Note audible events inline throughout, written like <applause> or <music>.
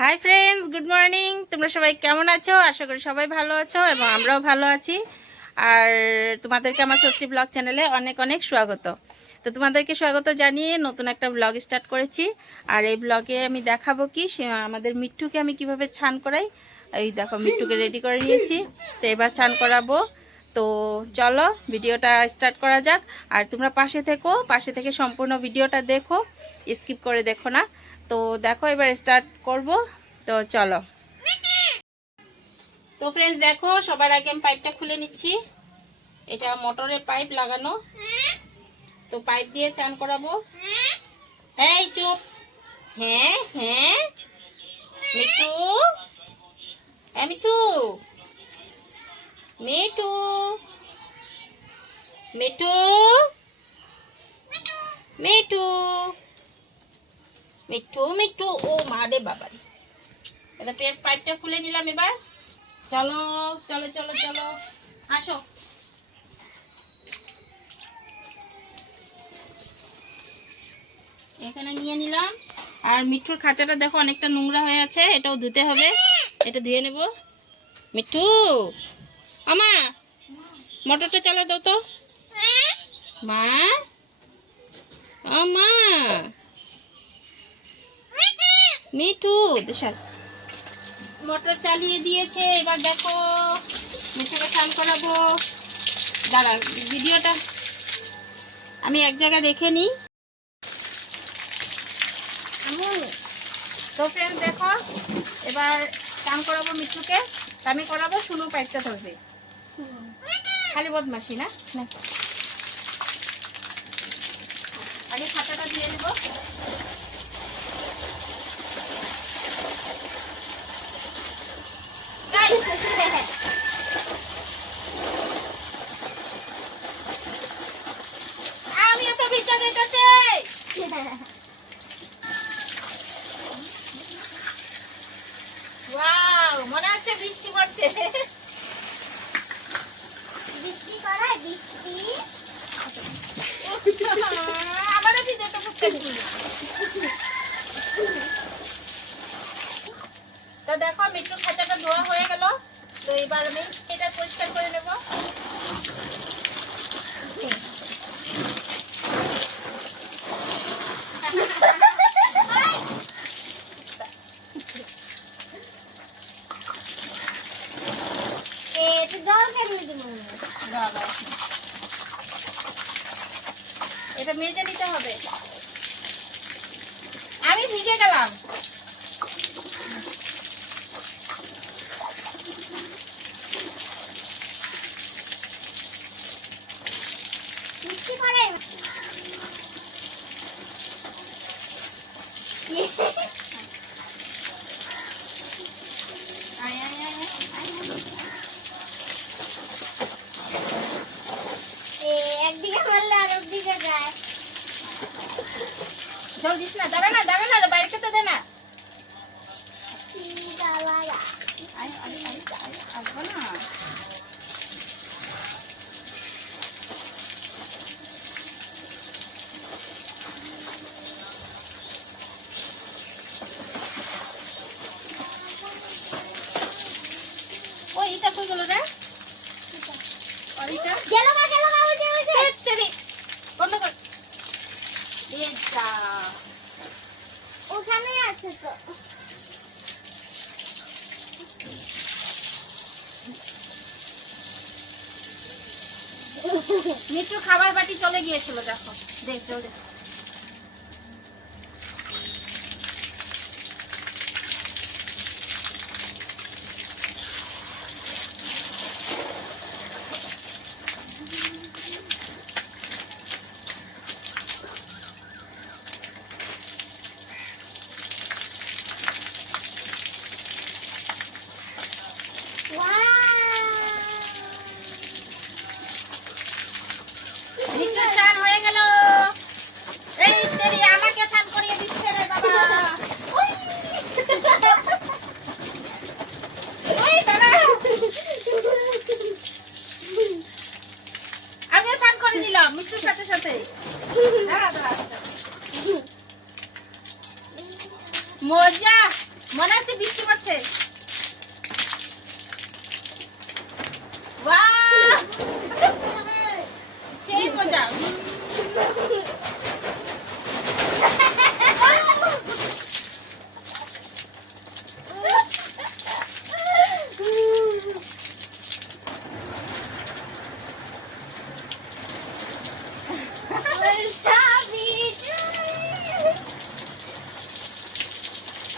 Hi friends good morning তোমরা সবাই কেমন আছো? আশা করি সবাই ভালো আছো এবং আমরাও ভালো আছি। আর তোমাদেরকে আমার ষষ্ঠী ব্লগ চ্যানেলে অনেক অনেক স্বাগত। তো তোমাদেরকে স্বাগত জানিয়ে নতুন একটা ব্লগ স্টার্ট করেছি। আর এই ব্লগে আমি দেখাবো কি আমাদের মিঠুকে আমি কীভাবে ছান করাই। এই দেখো, মিঠুকে রেডি করে নিয়েছি। তো এবার ছান করাবো। তো চলো, ভিডিওটা স্টার্ট করা যাক। আর তোমরা পাশে থেকো, পাশে থেকে সম্পূর্ণ ভিডিওটা দেখো। স্কিপ করে দেখো না। তো দেখো, এবার স্টার্ট করব। তো চলো। তো ফ্রেন্ডস দেখো, সবার আগে আমি পাইপটা খুলে নিচ্ছি। এটা মোটরের পাইপ লাগানো। তো পাইপ দিয়ে চান করাবো। এই, চুপ। হ্যাঁ হ্যাঁ। মিঠু। হ্যাঁ মিঠু। মিঠু। মিঠু। মিঠু। মিঠু মিঠু, ও মা দে বাবারে। এটা পেট পাইপটা খুলে নিলাম এবার। চলো চলো চলো চলো। আসো। এখানে নিয়ে নিলাম। আর মিঠুর খাঁচাটা দেখো অনেকটা নোংরা হয়ে আছে, এটাও ধুতে হবে। এটা ধুয়ে নেব। মিঠু আমা মোটরটা চালা দাও তো। মা, ও মা। মিঠু দেশাল। মোটর চালিয়ে দিয়েছে, এবার দেখো মিঠুকে স্নান করাবো। দাঁড়া ভিডিওটা আমি এক জায়গায় রেখে নিই। তো ফ্রেন্ড দেখো, এবার স্নান করাবো মিঠুকে আমি করাবো, শুনু পাইপটা ধরবে। খালি বদমাসি না। আগে খাতাটা দিয়ে নেব আমি এত ভিজা দিতেছি ওয়াও মনে হচ্ছে বৃষ্টি পড়ছে। বৃষ্টি করায় বৃষ্টি। <laughs> আমারও ভিজে তো ফুটতেছি তো দেখো মিঠুর খাঁচাটা ধোয়া হয়ে গেল তো এবার আমি এটা পরিষ্কার করে নেব। এটা মেজে নিতে হবে। আমি ভিজে গেলাম বৃষ্টি করায় আয়, আয়, আয়, আয়, আয়, আয়। এ, একদিকে মারলে আর একদিকে যায় জল দিস না দাঁড়া না দাঁড়া না বাইরে খেতে দে না ই বাবারা। আয়, আয়, আয়, আয়, আসব না। ওই এটা কই গেল রে আর গেল বন্ধ কর। এই যা আছে তো। মিঠু খাবার বাটি চলে গিয়েছিল দেখো। দেখ জলদি Wow! মিঠু স্নান হয়ে গেল এই তেরি আমাকে স্নান করিয়ে দিচ্ছে রে বাবা ওই দাঁড়া আমিও স্নান করে দিলাম মিঠুর সাথে সাথে দাঁড়া দাঁড়া মজা মনে হচ্ছে বৃষ্টি পড়ছে বাহ! সেই মজা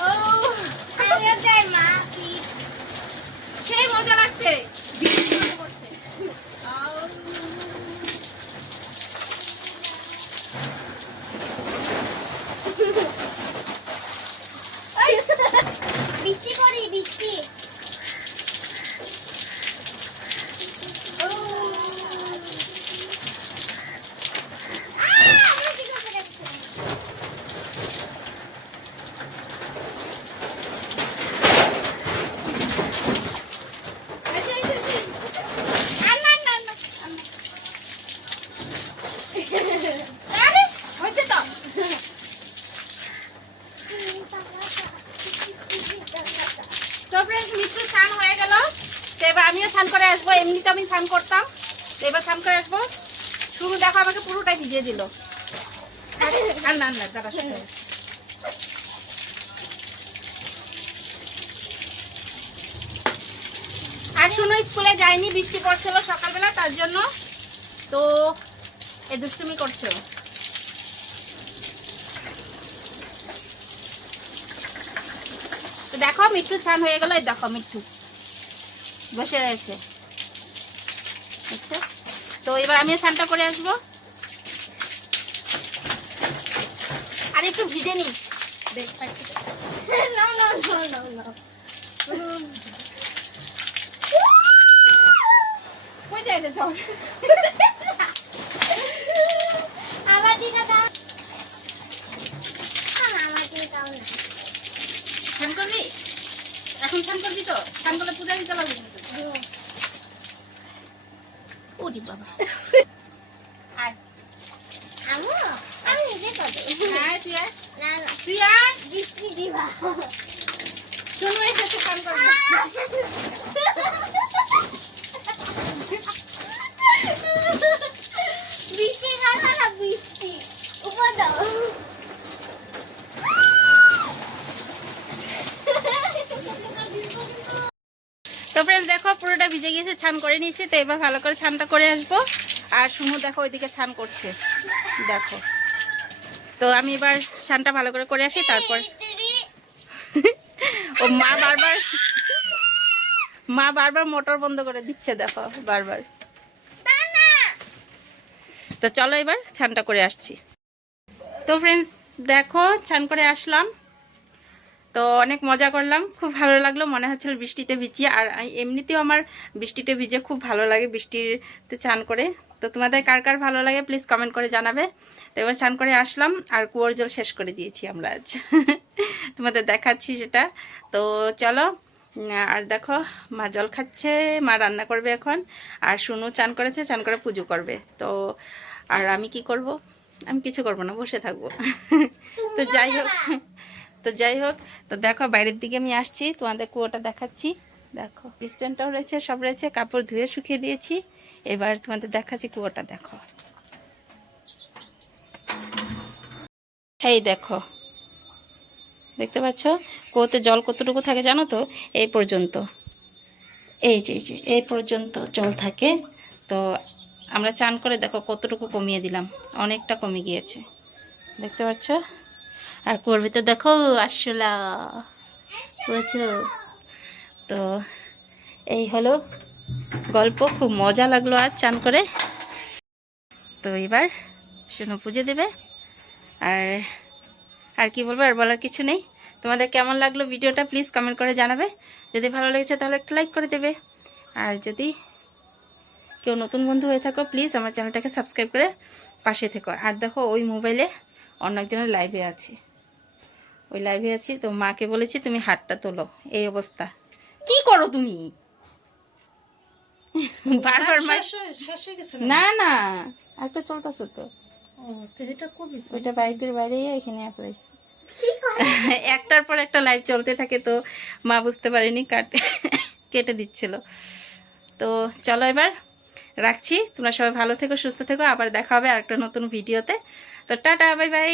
ও আমিও যাই মা পিঠ সেই মজা লাগছে বৃষ্টি পড়ছে আউ। বৃষ্টি করি বৃষ্টি আহ, আমার কি করতে লাগছে? আচ্ছা, আচ্ছা, আচ্ছা। আর না, না, না, আর না। আরে, হয়েছে তো। তো friends, মিঠু স্নান হয়ে গেল তো এবার আমিও স্নান করে আসব, এমনিতে আমি স্নান করতাম। তো এবার স্নান করে আসব। শুরু দেখো আমাকে পুরোটাই ভিজিয়ে দিল। আর শুনো স্কুলে যায়নি, বৃষ্টি পড়ছিল সকালবেলা, তার জন্য। তো এ দুষ্টুমি করছে তো দেখো, মিঠু ছান হয়ে গেল দেখো মিঠু। বসে রয়েছে। আচ্ছা। তো এবার আমি স্নানটা করে আসব। আর একটু ভিজে নি দেখ. কই <laughs> রে চল আমার দিকে দাও আহ, আমার দিকে দাও না স্নান করবি এখন স্নান করবি তো স্নান করলে পূজা দিতে পারবি কিন্তু। ওরে বাবা। আয় আমু আমি নিজে করব। তুই আয়। না না। তুই আয়। বৃষ্টি দিবা। শুনু এসেছে স্নান করবি বৃষ্টি খাব না বৃষ্টি উপর দাও তো ফ্রেন্ডস দেখো পুরোটা ভিজে গিয়েছে, ছান করে নিয়েছি, তো এবার ভালো করে ছানটা করে আসব। আর সুমু দেখো ওইদিকে ছান করছে। দেখো। তো আমি এবার ছানটা ভালো করে করে আসি, তারপর ও মা বারবার মা বারবার মোটর বন্ধ করে দিচ্ছে, দেখো বারবার। তো চলো এবার ছানটা করে আসছি। তো ফ্রেন্ডস দেখো, ছান করে আসলাম। তো অনেক মজা করলাম, খুব ভালো লাগল, মনে হচ্ছিল বৃষ্টিতে ভিজি আর এমনিতেও আমার বৃষ্টিতে ভিজে খুব ভালো লাগে বৃষ্টিতে চান করে। তো তোমাদের কার কার ভালো লাগে প্লিজ কমেন্ট করে জানাবে। তো এবার চান করে আসলাম, আর কুয়োর জল শেষ করে দিয়েছি আমরা আজ। <laughs> তোমাদের দেখাচ্ছি সেটা। তো চলো আর দেখো, মা জল খাচ্ছে, মা রান্না করবে এখন, আর শুনু চান করেছে, চান করে পুজো করবে। তো আর আমি কি করব? আমি কিছু করব না, বসে থাকব। <laughs> তো যাই হোক। তো যাই হোক, তো দেখো বাইরের দিকে আমি আসছি, তোমাদের কুয়োটা দেখাচ্ছি। দেখো স্ট্যান্ডটাও রয়েছে, সব রয়েছে, কাপড় ধুয়ে শুকিয়ে দিয়েছি। এবার তোমাদের দেখাচ্ছি কুয়োটা, দেখো। এই দেখো, দেখতে পাচ্ছ? কুয়োতে জল কতটুকু থাকে জানো তো? এই পর্যন্ত। এই যে এই যে, এই পর্যন্ত জল থাকে। তো আমরা চান করে দেখো কতটুকু কমিয়ে দিলাম। অনেকটা কমে গিয়েছে। দেখতে পাচ্ছ? আর কুয়োর তো দেখো আসলা বুঝছ তো এই হলো গল্প, খুব মজা লাগল আর চান করে। তো এবার শুনো পুজো দেবে। আর আর কি বলব, আর বলার কিছু নেই। তোমাদের কেমন লাগল ভিডিওটা প্লিজ কমেন্ট করে জানাবে। যদি ভালো লেগেছে তাহলে একটু লাইক করে দেবে। আর যদি কেউ নতুন বন্ধু হয়ে থাকো, প্লিজ আমার চ্যানেলটাকে সাবস্ক্রাইব করে পাশে থেকো। আর দেখো, ওই মোবাইলে অন্য একজনের লাইভে আছি। ওই লাইভে আছি তো মাকে বলেছি তুমি হাতটা তোলো। এই অবস্থা। কি করো তুমি? বারবার মা শেষ হয়ে- গেছে না না একটা চলতেছে তো। ওইটা বাইকের বাইরে এখানে অ্যাপ্লাইস একটার পর একটা লাইভ চলতে থাকে তো মা বুঝতে পারেনি কাট কেটে দিচ্ছিল। তো চলো এবার রাখছি। তোমরা সবাই ভালো থেকো সুস্থ থেকো। আবার দেখা হবে আরেকটা নতুন ভিডিওতে তো। Tata bye bye